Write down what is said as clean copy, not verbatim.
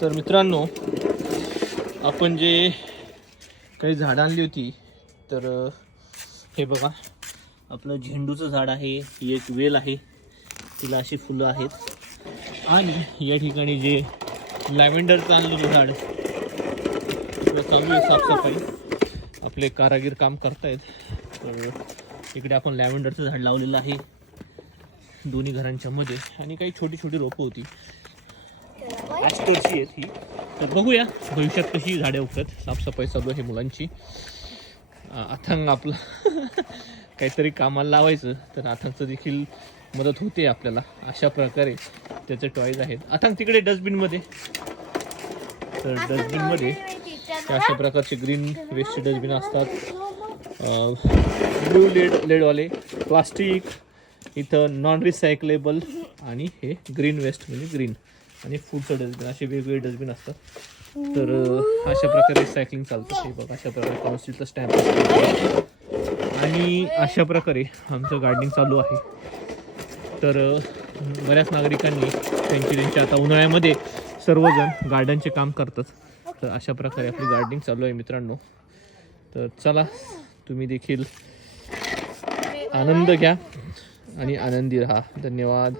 तर मित्रांनो, आपण जे काही झाडं आणली होती, तर हे बघा, आपलं झेंडूचं झाड आहे, ही एक वेल आहे, तिला अशी फुलं आहेत. आणि या ठिकाणी जे लॅव्हेंडरचं आणलेलं झाड चालू आहे साफसफाई, आपले कारागीर काम करतायत. तर इकडे आपण लॅव्हेंडरचं झाड लावलेलं आहे दोन्ही घरांच्या मध्ये, आणि काही छोटी छोटी रोपं होती, ॲस्टरची आहेत ही. तर बघूया भविष्यात कशी झाडे उगतात. साफसफाई चालू आहे मुलांची. अथांग आपलं काहीतरी कामाला लावायचं, तर अथांगचं देखील मदत होते आपल्याला. अशा प्रकारे त्याचे टॉयज आहेत. अथांग तिकडे डस्टबिनमध्ये, तर डस्टबिनमध्ये अशा प्रकारचे ग्रीन वेस्टचे डस्टबिन असतात, ब्लू लेडवाले, प्लास्टिक, इथं नॉन रिसायकलेबल, आणि हे ग्रीन वेस्ट म्हणजे ग्रीन, आणि फूडचं डस्टबिन, असे वेगवेगळे डस्टबिन असतात. तर अशा प्रकारे रिसायकलिंग चालतं. हे बघा, अशा प्रकारे काउन्सिलचा स्टॅम्प असतो, आणि अशा प्रकारे आमचं गार्डनिंग चालू आहे. तर बऱ्याच नागरिकांनी त्यांच्या आता उन्हाळ्यामध्ये सर्वजण गार्डनचे काम करतात. तर अशा प्रकारे आपली गार्डनिंग चालू आहे मित्रांनो. तर चला, तुम्ही देखील आनंद घ्या आणि आनंदी राहा. धन्यवाद.